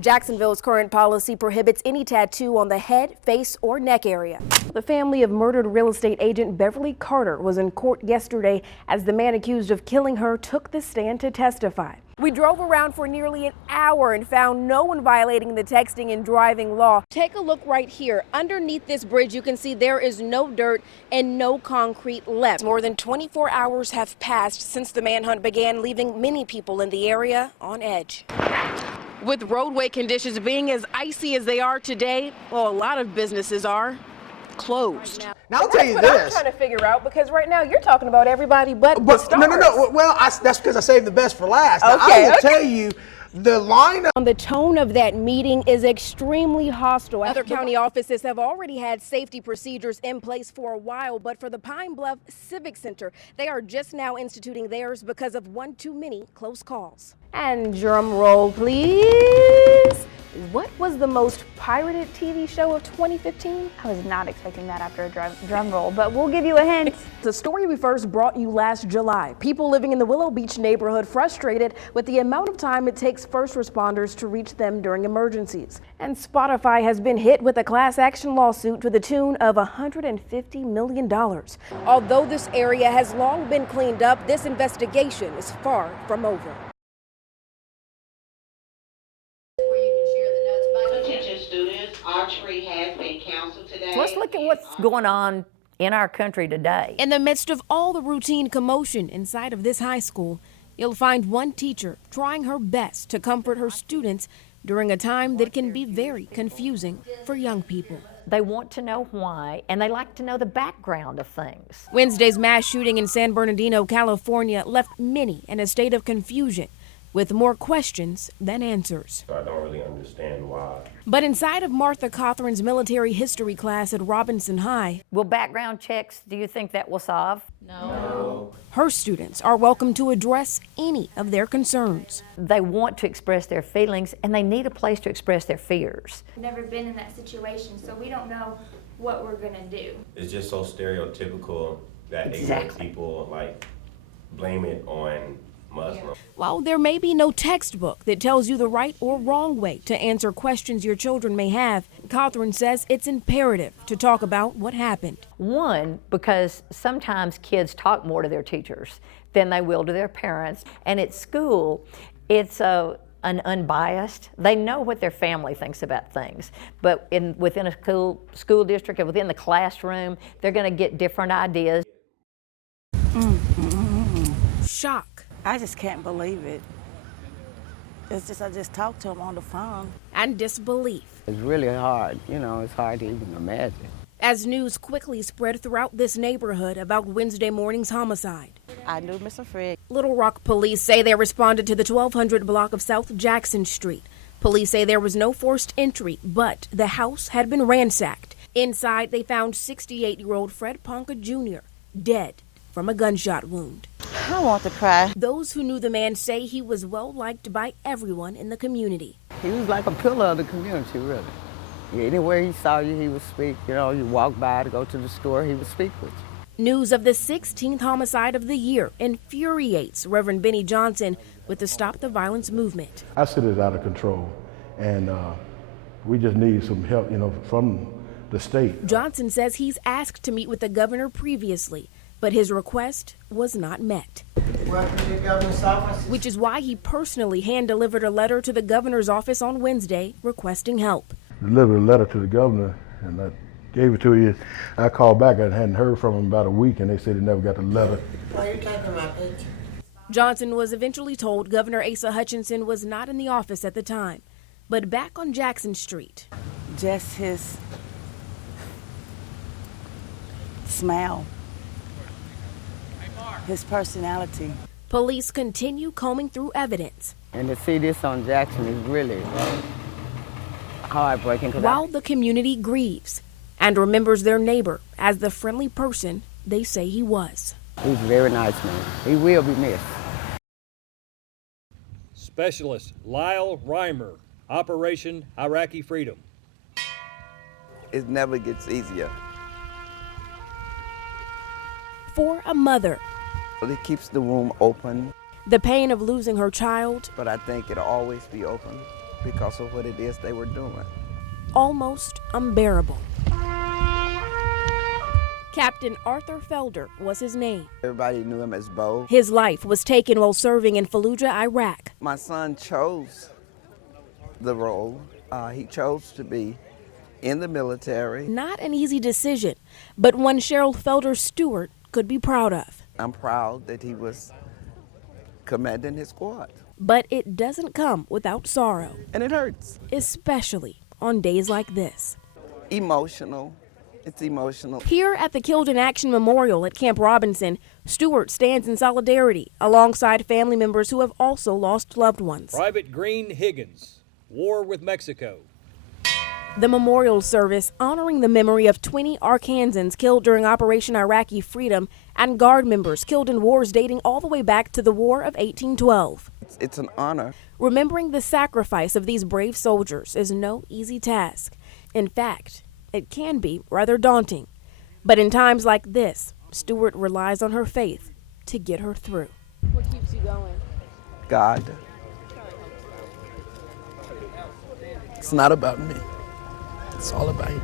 Jacksonville's current policy prohibits any tattoo on the head, face, or neck area. The family of murdered real estate agent Beverly Carter was in court yesterday as the man accused of killing her took the stand to testify. We drove around for nearly an hour and found no one violating the texting and driving law. Take a look right here. Underneath this bridge, you can see there is no dirt and no concrete left. More than 24 hours have passed since the manhunt began, leaving many people in the area on edge. With roadway conditions being as icy as they are today, well, a lot of businesses are closed. Now I'll tell you what this. I'm trying to figure out, because right now you're talking about everybody but the stars. No. Well, that's because I saved the best for last. Now, I will tell you, the lineup. The tone of that meeting is extremely hostile. Other county offices have already had safety procedures in place for a while, but for the Pine Bluff Civic Center, they are just now instituting theirs because of one too many close calls. And drum roll, please. What was the most pirated TV show of 2015? I was not expecting that after a drum roll, but we'll give you a hint. The story we first brought you last July. People living in the Willow Beach neighborhood frustrated with the amount of time it takes first responders to reach them during emergencies. And Spotify has been hit with a class action lawsuit to the tune of $150 million. Although this area has long been cleaned up, this investigation is far from over. Archery has been canceled today. So let's look at what's going on in our country today. In the midst of all the routine commotion inside of this high school, you'll find one teacher trying her best to comfort her students during a time that can be very confusing for young people. They want to know why, and they like to know the background of things. Wednesday's mass shooting in San Bernardino, California, left many in a state of confusion, with more questions than answers. I don't really understand why. But inside of Martha Cothran's military history class at Robinson High, will background checks, do you think that will solve? No. Her students are welcome to address any of their concerns. They want to express their feelings, and they need a place to express their fears. I've never been in that situation, so we don't know what we're gonna do. It's just so stereotypical that ignorant people blame it on Muslims. While there may be no textbook that tells you the right or wrong way to answer questions your children may have, Cothran says it's imperative to talk about what happened. One, because sometimes kids talk more to their teachers than they will to their parents. And at school, it's an unbiased. They know what their family thinks about things. But within a school district and within the classroom, they're going to get different ideas. Shock. I just can't believe it. It's just, I just talked to him on the phone. And disbelief. It's really hard, it's hard to even imagine. As news quickly spread throughout this neighborhood about Wednesday morning's homicide. I knew Mr. Fred. Little Rock police say they responded to the 1200 block of South Jackson Street. Police say there was no forced entry, but the house had been ransacked. Inside, they found 68-year-old Fred Ponca Jr. dead from a gunshot wound. I want to cry. Those who knew the man say he was well liked by everyone in the community. He was like a pillar of the community, really. Anywhere he saw you, he would speak. You walk by to go to the store, he would speak with you. News of the 16th homicide of the year infuriates Reverend Benny Johnson with the Stop the Violence movement. I said it's out of control, and we just need some help, from the state. Johnson says he's asked to meet with the governor previously, but his request was not met. Welcome to the governor's office. Which is why he personally hand-delivered a letter to the governor's office on Wednesday requesting help. Delivered a letter to the governor, and I gave it to you. I called back, I hadn't heard from him about a week, and they said they never got the letter. Why are you taking my picture? Johnson was eventually told Governor Asa Hutchinson was not in the office at the time, but back on Jackson Street. Just his smile. His personality. Police continue combing through evidence. And to see this on Jackson is really heartbreaking. While the community grieves and remembers their neighbor as the friendly person they say he was. He's a very nice man. He will be missed. Specialist Lyle Reimer, Operation Iraqi Freedom. It never gets easier. For a mother, it keeps the room open. The pain of losing her child. But I think it'll always be open. because of what it is they were doing. Almost unbearable. Captain Arthur Felder was his name. Everybody knew him as Bo. His life was taken while serving in Fallujah, Iraq. My son chose the role. He chose to be in the military. Not an easy decision, but one Cheryl Felder Stewart could be proud of. I'm proud that he was commanding his squad. But it doesn't come without sorrow. And it hurts. Especially on days like this. Emotional. It's emotional. Here at the Killed in Action Memorial at Camp Robinson, Stewart stands in solidarity alongside family members who have also lost loved ones. Private Green Higgins, War with Mexico. The memorial service honoring the memory of 20 Arkansans killed during Operation Iraqi Freedom and Guard members killed in wars dating all the way back to the War of 1812. It's an honor. Remembering the sacrifice of these brave soldiers is no easy task. In fact, it can be rather daunting. But in times like this, Stewart relies on her faith to get her through. What keeps you going? God. It's not about me. It's all about Him.